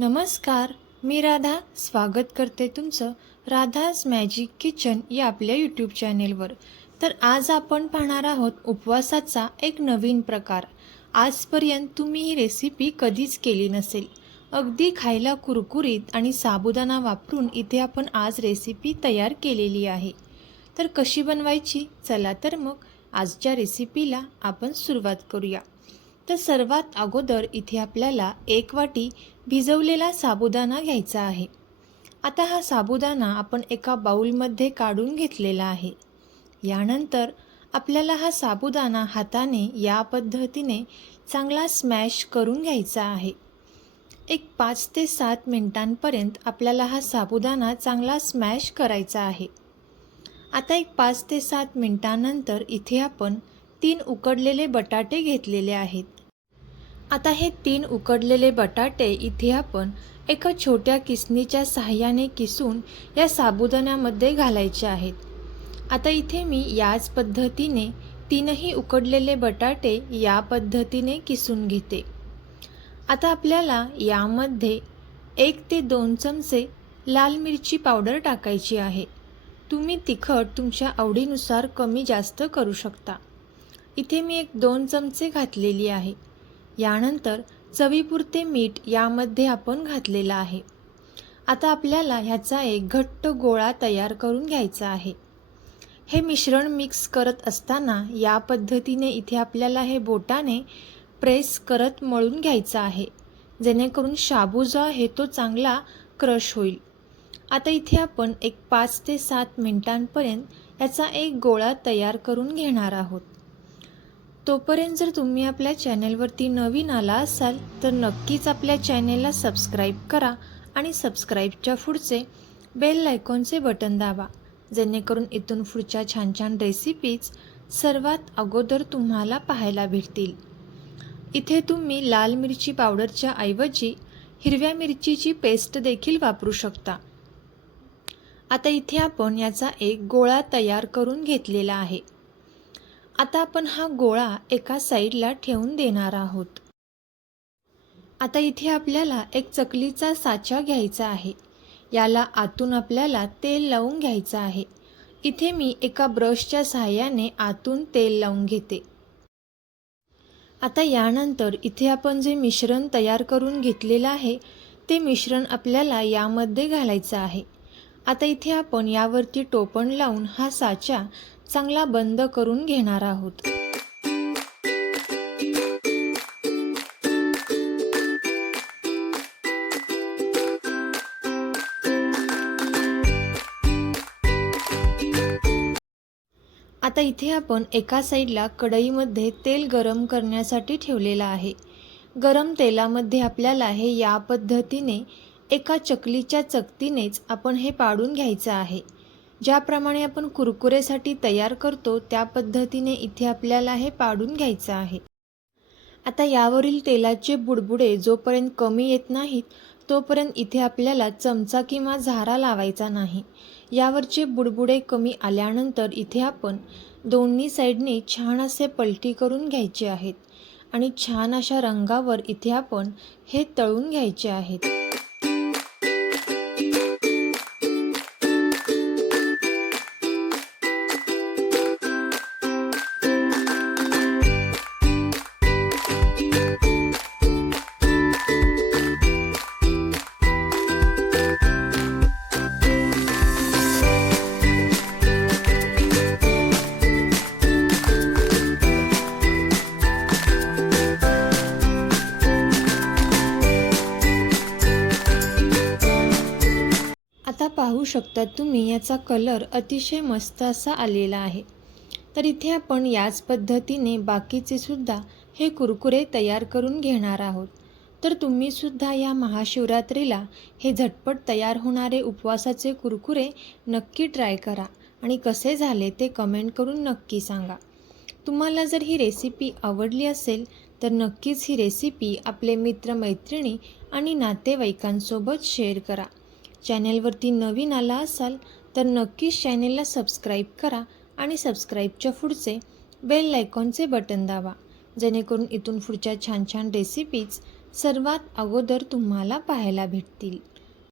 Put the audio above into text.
नमस्कार मी राधा. स्वागत करते तुमचं राधाज मॅजिक किचन या आपल्या यूट्यूब चॅनेलवर तर आज आपण पाहणार आहोत उपवासाचा एक नवीन प्रकार. आजपर्यंत तुम्ही ही रेसिपी कधीच केली नसेल. अगदी खायला कुरकुरीत आणि साबुदाणा वापरून इथे आपण आज रेसिपी तयार केलेली आहे. तर कशी बनवायची? चला तर मग आजच्या रेसिपीला आपण सुरुवात करूया. तर सर्वात अगोदर इथे आपल्याला एक वाटी भिजवलेला साबुदाणा घ्यायचा आहे. आता हा साबुदाणा आपण एका बाऊलमध्ये काढून घेतलेला आहे. यानंतर आपल्याला हा साबुदाणा हाताने या पद्धतीने चांगला स्मॅश करून घ्यायचा आहे. एक पाच ते सात मिनिटांपर्यंत आपल्याला हा साबुदाणा चांगला स्मॅश करायचा आहे. आता एक पाच ते सात मिनिटांनंतर इथे आपण तीन उकडलेले बटाटे घेतलेले आहेत. आता हे तीन उकडलेले बटाटे इथे आपण एका छोट्या किसणीच्या सहाय्याने किसून या साबुदाण्यामध्ये घालायचे आहेत. आता इथे मी याच पद्धतीने तीनही उकडलेले बटाटे या पद्धतीने किसून घेते. आता आपल्याला यामध्ये एक ते दोन चमचे लाल मिरची पावडर टाकायची आहे. तुम्ही तिखट तुमच्या आवडीनुसार कमी जास्त करू शकता. इथे मी एक दोन चमचे घातलेली आहे. यानंतर चवीपुरते मीठ यामध्ये आपण घातलेलं आहे. आता आपल्याला ह्याचा एक घट्ट गोळा तयार करून घ्यायचा आहे. हे मिश्रण मिक्स करत असताना या पद्धतीने इथे आपल्याला हे बोटाने प्रेस करत मळून घ्यायचं आहे. जेणेकरून शाबू जो आहे तो चांगला क्रश होईल. आता इथे आपण एक पाच ते सात मिनिटांपर्यंत याचा एक गोळा तयार करून घेणार आहोत. तोपर्यंत जर तुम्ही आपल्या चॅनेलवरती नवीन आला असाल तर नक्कीच आपल्या चॅनेलला सबस्क्राईब करा आणि सबस्क्राईबच्या पुढचे बेल आयकॉनचे बटन दाबा जेणेकरून इथून पुढच्या छान छान रेसिपीज सर्वात अगोदर तुम्हाला पाहायला भेटतील. इथे तुम्ही लाल मिरची पावडरच्या ऐवजी हिरव्या मिरचीची पेस्ट देखील वापरू शकता. आता इथे आपण याचा एक गोळा तयार करून घेतलेला आहे. आता आपण हा गोळा एका साईडला ठेवून देणार आहोत. आता इथे आपल्याला एक चकलीचा साचा घ्यायचा आहे. याला आतून आपल्याला तेल लावून घ्यायचं आहे. इथे मी एका ब्रशच्या सहाय्याने आतून तेल लावून घेते. आता यानंतर इथे आपण जे मिश्रण तयार करून घेतलेलं आहे ते मिश्रण आपल्याला यामध्ये घालायचं आहे. आता इथे आपण यावरती टोपण लावून हा साचा चांगला बंद करून घेणार आहोत. आता इथे आपण एका साईडला कढईमध्ये तेल गरम करण्यासाठी ठेवलेलं आहे. गरम तेलामध्ये आपल्याला हे या पद्धतीने एका चकलीच्या चकतीनेच आपण हे पाडून घ्यायचं आहे. ज्याप्रमाणे आपण कुरकुरेसाठी तयार करतो त्या पद्धतीने इथे आपल्याला हे पाडून घ्यायचं आहे. आता यावरील तेलाचे बुडबुडे जोपर्यंत कमी येत नाहीत तोपर्यंत इथे आपल्याला चमचा किंवा झारा लावायचा नाही. यावरचे बुडबुडे कमी आल्यानंतर इथे आपण दोन्ही साईडने छान असे पलटी करून घ्यायचे आहेत आणि छान अशा रंगावर इथे आपण हे तळून घ्यायचे आहेत. पाहू शकता तुम्ही याचा कलर अतिशय मस्त असा आलेला आहे. तर इथे आपण याच पद्धतीने बाकीचे सुद्धा हे कुरकुरे तयार करून घेणार आहोत. तर तुम्ही सुद्धा या महाशिवरात्रीला हे झटपट तयार होणारे उपवासाचे कुरकुरे नक्की ट्राय करा आणि कसे झाले ते कमेंट करून नक्की सांगा. तुम्हाला जर ही रेसिपी आवडली असेल तर नक्कीच ही रेसिपी आपले मित्रमैत्रिणी आणि नातेवाईकांसोबत शेअर करा. चॅनेलवरती नवीन आला असाल तर नक्कीच चॅनेलला सबस्क्राईब करा आणि सबस्क्राईबच्या पुढचे बेल आयकॉनचे बटन दाबा जेणेकरून इथून पुढच्या छान छान रेसिपीज सर्वात अगोदर तुम्हाला पाहायला भेटतील.